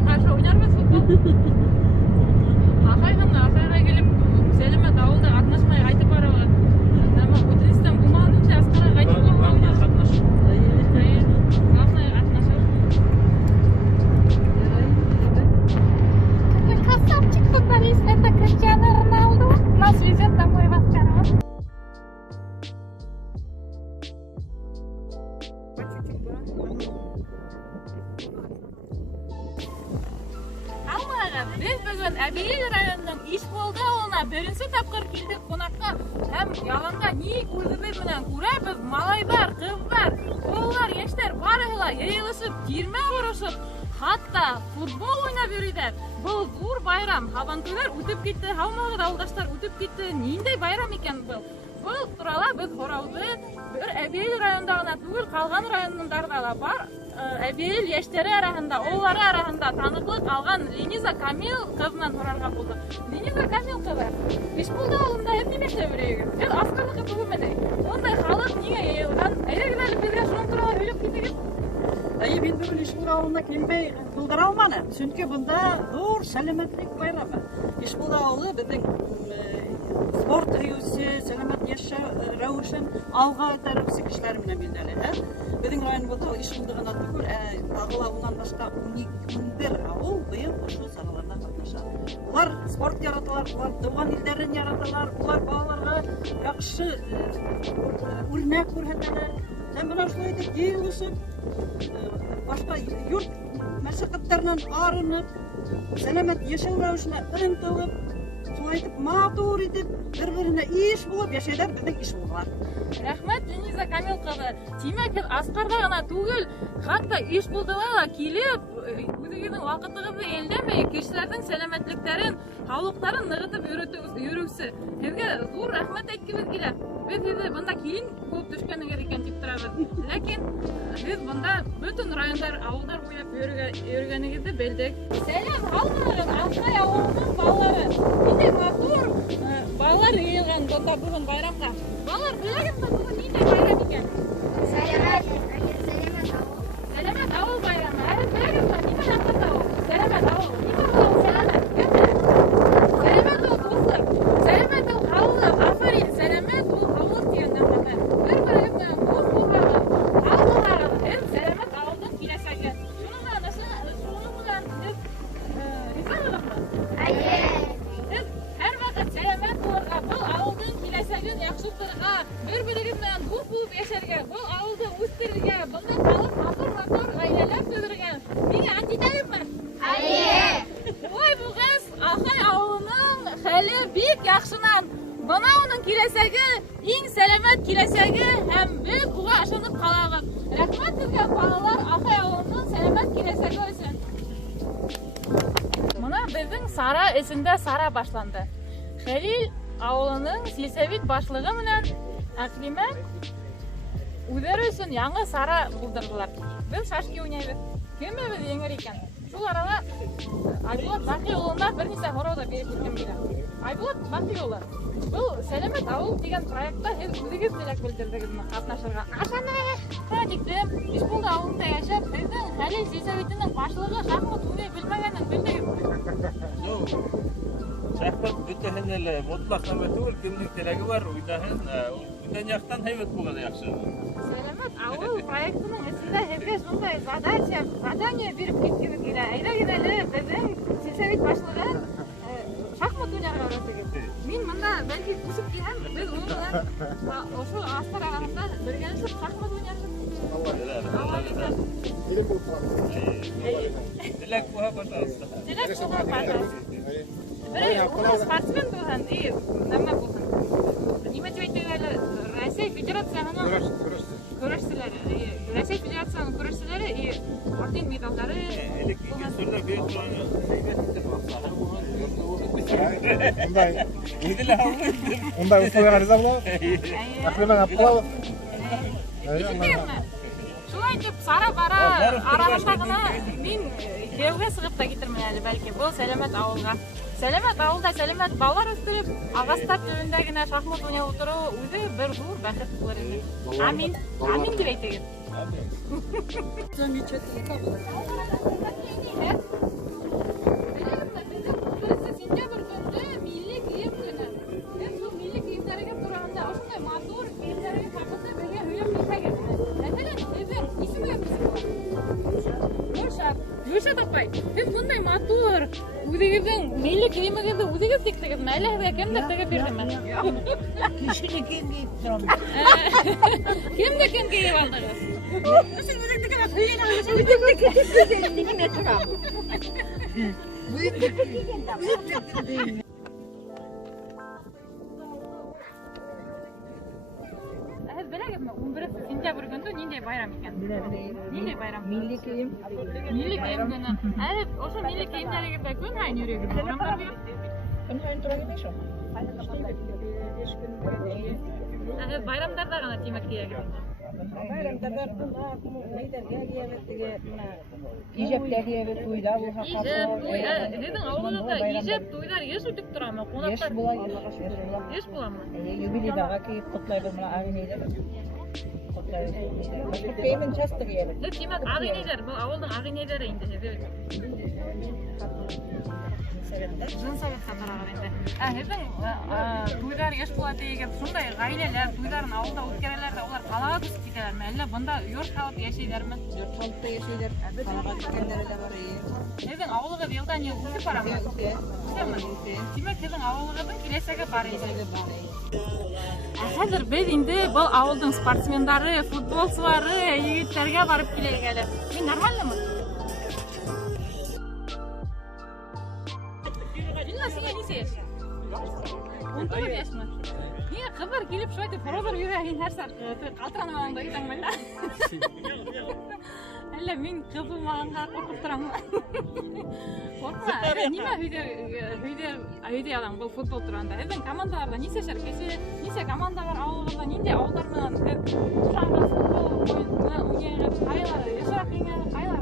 менен каршы ойнарбыз футбол. Акайга келип, Селимет ауылда катнашмай кайтып барабы. Нема футболисттен бумаганын аскара кайтып барабы. Катнашып. Главное катнашып. Какой красавчик футболист, это Криштиану Роналду. Нас везет домой в Аскарова. Biz bugün Әбейел районының Ишболда ауылына беренче тапкыр килдек кунакка. Һәм яланда ни күзебез менән күрәбез, малайлар, кызлар, балалар, яшьләр барыгыла йыелышып, тирмә урышып, хатта футбол уйнап йөриләр. Бу зур байрам. Һабантуйлар үтеп китте, һәммәгез авылдашлар үтеп китте. Ниндәй байрам икән бу? Бу турала без Хорауды бер Әбейел районында гына түгел, калган районнарда да бар. Әбейел яшьләре арасында, уллары арасында таныклык алган Лениза Камил кызынан сорарга булды. Лениза Камил кызы, Ишбулда авылында эт нимә эшләп йөрегез? Сез аскарлыкка түгелмени. Ондай халык нигә йыелган? Әйдәгез әле безгә шуның турында һөйләп китегез. Мин бүген Ишбулда авылына килмәй булдыра алманы. Чөнки бunda зур сәламәтлек байрамы. Ишбулда авылы безнең спорт һөйүсе, сәламәт яшәү рәвешен алга этәрүче кешеләр менән билдәле. Безнең районыбызда Ишбулда гына түгел, тагыла уннан башка 11 авыл быел ошол сараларда катнаша. Улар спорт яраталар, улар туган илләрен яраталар, улар балаларга яхшы үрнәк күрһәтәләр. Һәм менә шулай итеп йыелышып, башка йорт мәшәкатьләреннән арынып, сәламәт яшәү рәвешенә ынтылып, шулай итеп матур итеп, бер-беренә иш булып яшәйләр безнең Ишбулда. Рәхмәт, Лениза Камил кызы. Тимәк, Аскарда гына түгел, хатта Ишбулдага килеп, үзегезнең вакытыгызны элдәмәй, кешеләрнең сәламәтлекләрен, халыкларын ныгытып йөрүсе. Сезгә зур рәхмәт әйткебез килә. Без сезне монда килин булып төшкәнегез икән дип торабыз. Ләкин сез монда бөтен райондар, авылдар буйлап йөргәнегезне белдек. Сәлам, халыгыбыз, Акай авылының балалары. Нинди матур балалар йыелган монда бүген байрамга. Балалар, беләгезме бүген нинди байрам икән? Сәламәт авыл байрамы. Беләгезме, нимә хакында ул? Сәламәт авыл. Нимә ул сәламәт? Сәламәт ул дуслык. Сәламәт ул халык. Афарин, сәламәт ул халык дигәндән мәгънә. Бер-берегез белән дус булганда, халыкларыбыз һәм сәламәт авылның киләчәге. Шуның белән сез ризамы? Сез һәрвакыт сәламәт булырга, бу авылның киләчәген яхшы итәргә, бер-берегез белән дус булып яшәргә, бу авылды үстерергә, бунда халык матур гаиләләр төзергә. Миңа ант итәләрме? Ой, бу кыз Акай авылының хәле бик яхшынан. Бына уның киләчәге, иң сәламәт киләчәге һәм без буга ышанып калабыз. Рәхмәт сезгә, балалар, Акай авылының сәламәт киләчәге өчен. Мына безнең Сара эсендә Сара башланды. Хәлил авылының сельсовет башлыгы менән Акримә үзләре өчен яңа Сара булдырдылар. Без шашки уйнайбыз. Кемебез еңер икән? Шул арада Айбулат Бакый улына берничә һорау да биреп киткән булды. Айбулат Бакый улы, бу сәламәт авыл дигән проектта һез үзегез теләк белдердегезме катнашырга? Ашаны диктем, Ишбулда авылында яшәп, безнең Хәлил сельсоветының башлыгы шахмат уйный белмәгәнен белдегез. Шахмат бөтәһен әле мотлак һәм түгел, кемнең теләге бар, уйнаһын, бүтән яктан һәйбәт булган яхшы. Сәламәт авыл проектының эсендә һезгә шундай задание биреп киткегез килә. Әйдәгез әле безнең сельсовет башлыгын шахмат уйнарга өйрәтегез. Мин монда бәлки күсеп киләм, без уның белән ошо Аскар арасында бергәлешеп шахмат уйнарбыз. Теләк була, пожалуйста. Теләк була, пожалуйста. Бер спортсмен булган, нәмә булган. Нимә дип әйтәләр? Россия Федерациясының көрәшчеләре, Россия Федерациясының көрәшчеләре и алтын медальлары. Ундай условия риза булабыз. Акримә апалабыз. Шулай итеп, Сара бара арасында гына мин кияүгә сыгып та китермен әле, бәлки бу сәламәт авылга. Сәламәт авылда сәламәт балалар үстереп, агастар төбендә генә шахмат уйнап утыру үзе бер зур бәхет булыр инде. Амин. Амин дип әйтегез. Sen bir çetini kapı. Sentabr günü milli kiyim günü. Biz bu milli kiyimlerge turanda osmonday mazkur kiyimlerge kapıda böyle hüyüm mitaga. Mesela bizim ismimiz Yuşa tapay. Biz bunday mazkur o'zingizning milli kiyimingizni o'zingiz tikdingiz. Mayli kimdir tegib berdimi? Kişini kim giyip duram? Kimdir kim kiyib oldingiz? Nasıl bu dedi kadar hüyene alacağım. Bu dedi ki güzelliğini ne turam? Bu dedi ki Siz bilasizmi? 11 sentabr günü nendey bayram ekan? Nendey bayram? milli kiyim. Milli kiyim günü. Evet, o'sha milli kiyimlarga kun sayin yuragim. Odamlarga Kun sayin turavermish. bayramlarda gana kiymak kerak. Bayramlarda ijablar yeyip to'ylar bu haqda. Sizin avlida ijab to'ylar yesh o'tib turami? Yesh Qonaqlar bo'lar. yesh bo'ladimi? Yubileydaga kiyip qutlaydi mana ag'inaylar. Qutlaydi. Boshqa kiyimni chastiriyalar. Demak, ag'inaylar, bu avlning ag'inaylari endi. Jinsovetga qaraganda endi. Sizin to'ylar yesh bo'ladi degan shunday g'aylalar to'ylarni avlda o'tkazganlarda ular qal'aga tushib ketadilarmi? Alla bunda yurt qolib yashaylarmi? Yurt qolib yashaylar. Qanaqa ketganlar da bor. Sizin avlga yildan yil o'tib borami? Demak, sizin avlgadan kelasaga boraysiz. Hozir biz endi bu avlning sportsmenlari, futbolchilari, yigitlarga borib kelayotganlar. Men normalmi? Senga necha yosh? 14 yoshmi? Men qidir kelib shu yerda farozor yuraging narsa qaltiranib olganda aytangman. Alla men qilmaganga qo'rqib turaman. Qo'rqma. Nima uyda adam bu futbol turanda. Sizning komandalarda necha shirkati, necha komanda bor avlda, nendey avllar bilan shahar futbol o'ynaydi, qaylar, yashar qilgan, qaylar,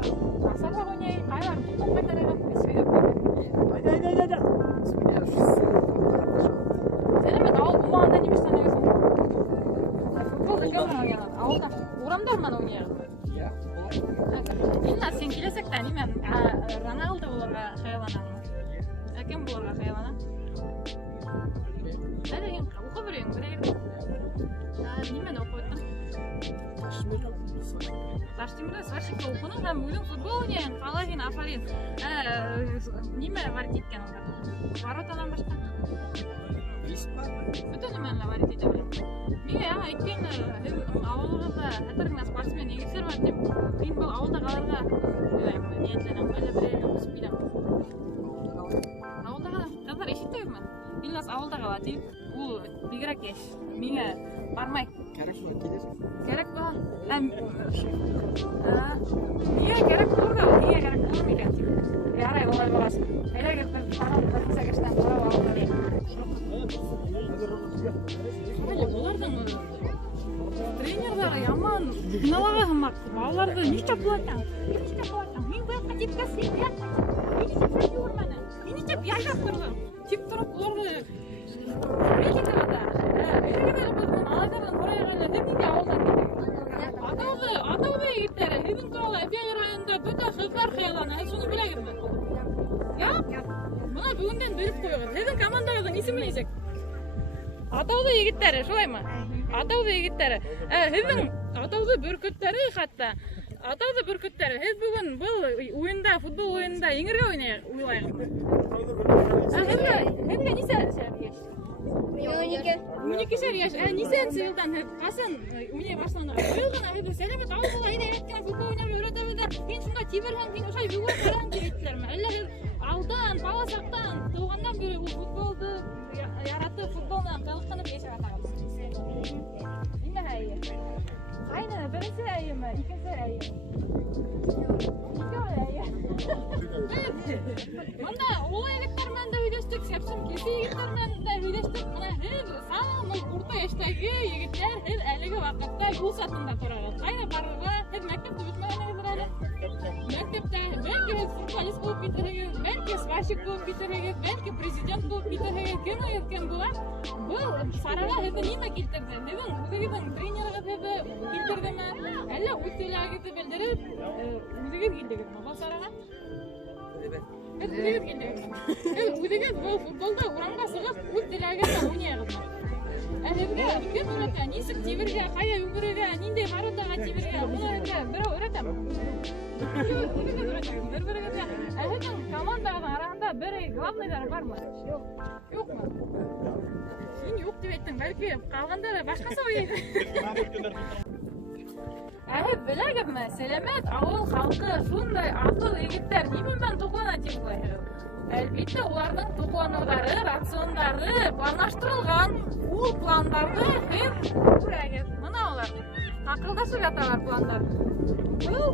asarlar o'ynaydi, qaylar to'p qaytaradi. Selamat avul bu anda nima istanasan? Futbolda kim o'ynaydi? Avulda uramda mana o'ynaydi. Inna sen kelajakda nima Ronaldo bo'larga xayolanammi? Kim bo'larga xayolanam? Hadi o'qib bering, nimani o'qiyapsan? Tashtimda Sashika o'qini ham o'zim futbol o'ynayman, qalagin afarin. Nima var ketgan ular? Varotadan boshqa? Butun nimalar var etadi. Menga aytgan avvalda hatarga sportsmen yigitlar bor deb, men bu avvalda qalarga o'ylayman, niyatlanaman, mana bir o'sib bilaman. Avvalda qizlar eshitdingmi? Illas avvalda qoladi. U bigrak yash. Menga barmay. Kerak bo'l. Menga kerak bo'lgan, menga kerak bo'lmagan. Yaray olay bo'lasi. Elaga bir param qilsagashdan qarab oladi. Bulardan trenerlar yomon finalga himmat. Bolalarda nechta bo'lgan? Men bu yoqqa ketib kelsam, nechta yurmani. Nechta yayrab turdim. Kep turib ularga Belgiyada. Belgiyada bizning oiladan qo'yganlar deb menga olgan. Atavda yigitlar, hizm to'g'ri, Belgiyada juda xilqar xayollanadi, shuni bilayman. Ya, mana bugundan berib qo'ygan. Sizning komandangizni ismi nechak? Atavda yigitlari, shulaymi? Atavda yigitlari. Sizning atavda burkutlari hatto. Atavda burkutlari. Siz bugun bu o'yinda, futbol o'yinida yengri o'ynayapsiz. Sizga necha yosh? 12 yosh. Nechanchi yildan qachon o'ynay boshlandi? Yildan selamat avval o'ynayotgan futbol o'ynab yuradi. Men shunday tebarhan, men o'sha yugurgan deydilarmi? Alla aldan, palasaqdan tug'andan beri bu futbolni yaratib, futbolni qilqinib yashayapmiz. Nima hayya? Ayni birinchi hayyami, ikkinchi hayya. Manda o'g'illiklar menda videoshdik, sepsim kesi yigitlar menda videoshdik. Mana samimiy o'rta yoshdagi yigitlar hech haligi vaqtda yo'l satimda turadi. Qayda barga hech maktabda o'tmaganingizlar. Maktabda men futbolist bo'lib ketgan, men бәлки сварщик булып китерегез, бәлки президент булып китерегез, кем өйткән була. Бұл сарайга һеҙҙе нимә килтерде? Һеҙҙең үҙегеҙҙең тренерығыҙ һеҙҙе килтердеме? Әллә үҙ теләгегеҙҙе белдереп, үҙегеҙ килдегеҙме был сарайга? Һеҙ үҙегеҙ килдегеҙме? Һеҙ үҙегеҙ был футболда урамға сығып, үҙ теләгегеҙҙә уйнайһығыҙмы? Ә һеҙгә кем өйрәтә? Нисек тибергә, ҡайҙа йүгерергә, ниндәй һарытаға тибергә? Уны һеҙгә берәү өйрәтәме? Үҙегеҙ өйрәтәгеҙ, бер-берегеҙгә. Ә һеҙҙең командаға араһында берәй главныйҙар бармы? Юҡмы? Һин юҡ тип әйттең, бәлки ҡалғандары башҡаса уйлайҙыр. Ә һеҙ беләгеҙме, Сәләмәт ауыл халҡы шундай аҡыл егеттәр нимә менән туҡлана тип уйлайһығыҙ? Әлбиттә, уларҙың туҡланыуҙары, рациондары планлаштырылған. Ул пландарҙы һеҙ күрәгеҙ. Бына улар. Аҡылдашып яталар пландар. Был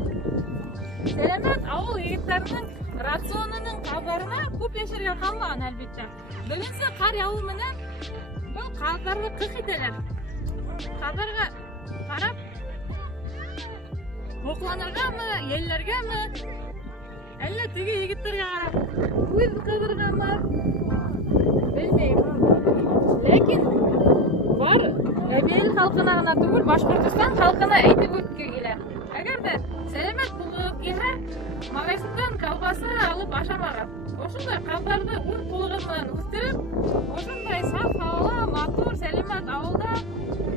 Сәләмәт ауыл егеттәренең рационының ҡаҙҙарына күп йәшәргә ҡалмаған, әлбиттә. Бөгөнсә ҡар яуы менән был ҡаҙҙарҙы ҡыҡ итәләр. Ҡаҙҙарға ҡарап, һоҡланырғамы, йәлләргәме? Әллә теге егеттәргә ҡарап, үҙ ҡыҙырғамы? Белмәйем. Ләкин бар Әбйәл халҡына ғына түгел, Башҡортостан халҡына әйтеп үткәгә килә. Әгәр дә Сәләмәт булып килһә, магазиндан колбаса алып ашамағыҙ. Ошондай ҡаҙҙарҙы үҙ ҡулығыҙ менән үҫтереп, ошондай саф һауала, матур, Сәләмәт ауылда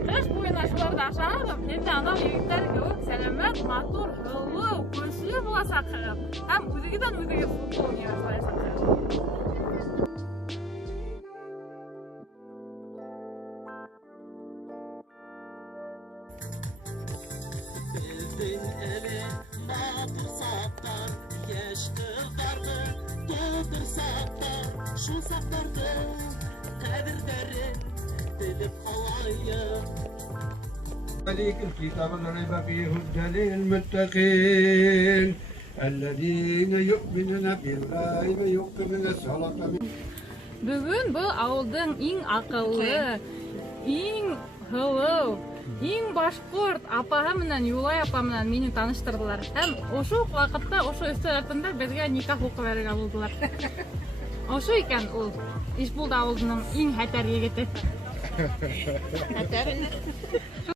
ҡыш буйына шуларҙы ашағыҙ, һеҙ дә анау егеттәр кеүек сәләмәт, матур, һылыу, көслө буласаҡһығыҙ һәм үҙегеҙҙән үҙегеҙ футбол уйнай башлаясаҡһығыҙ. Біздің әлі матұрсақтар, еш қыздарды тудырсақтар, шу сақтарды қәдірдәрін біліп қалайық. عليك الكتاب لا ريب فيه هدى للمتقين الذين يؤمنون بالله ويقيمون الصلاة. Бөгөн был ауылдың иң аҡыллы, иң һылыу, иң башҡорт апаһы менән, Юлай апа менән мине таныштырҙылар. Һәм ошо уҡ ваҡытта, ошо өҫтәл артында беҙгә никах уҡып бирергә булдылар. Ошо икән ул Ишбулды ауылының иң хәтәр егете.